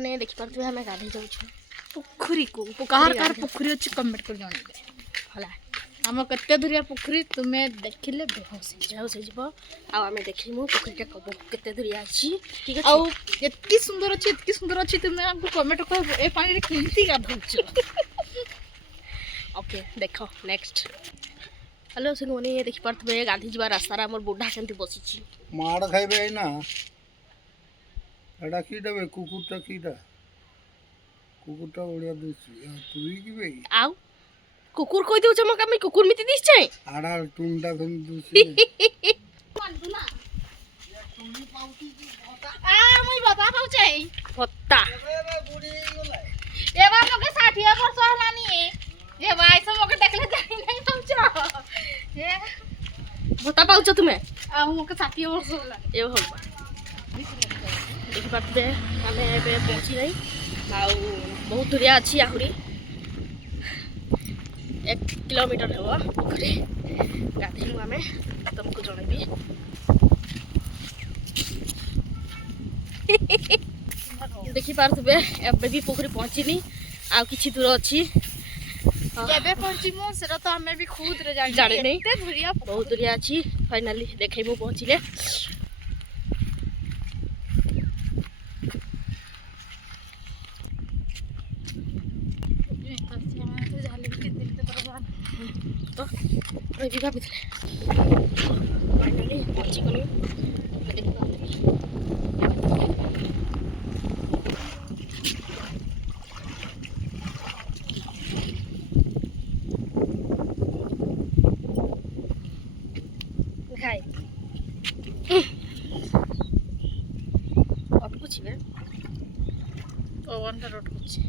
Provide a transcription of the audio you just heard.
मैंने देखि पारथि हमें गाधे जाउछु पोखरी को कहार कहार पोखरी अच्छी कमेंट कर जणाइबे होला हम कते दूरिया पोखरी तुम्हें देखिले बेहोश बेहोश हो जिवो आ हमें देखिमु पोखरीटा कब केते दूरिया अछि ठीक आ अछि एतकी सुंदर अच्छी तुम्हें हमको कमेंट कर ए पानी रे केमती गाधौछ ओके देखो नेक्स्ट हेलो सिंगोनी ये देखि पारथि गाधी जवा रास्ता रा हमर बुढ़ा केमती बसिछि माड़ खाइबे ना एटा कीटा बे कुकुरटा बढ़िया दिसछि तुई की बे आउ कुकुर कहि देउ छम कमी कुकुर मिति दिस छै आड़ा टुंडा कम दिसछि ना टुनी पाउती की भता मुई भता पाउछै भता एबा मके 60 वर्ष हलानी ए भाई सब मके देखले जानि नै पाउछ ए भता पाउछ तुमे आ मके 60 वर्ष होला ए भगवान देखि पाते हमें एबे पहुंची नै आउ बहुत दूरिया अछि आहुरी 1 किलोमीटर हेबो पोखरी गाधेलु हमें तुमको जणैबी देखि पारथबे एबे भी पोखरी पहुंचीनी आ किछि दूर अछि केबे पहुंचीमु सेरा तो हमें भी खुद रे जाने नहीं एते दूरिया बहुत दूरिया अछि फाइनली देखैबो पहुंचिले तो रही भाबिथले फाइनली पहुंची गलु देखि पारथबे খাই অটকুছি বে ও ওয়ানটা রোড করছে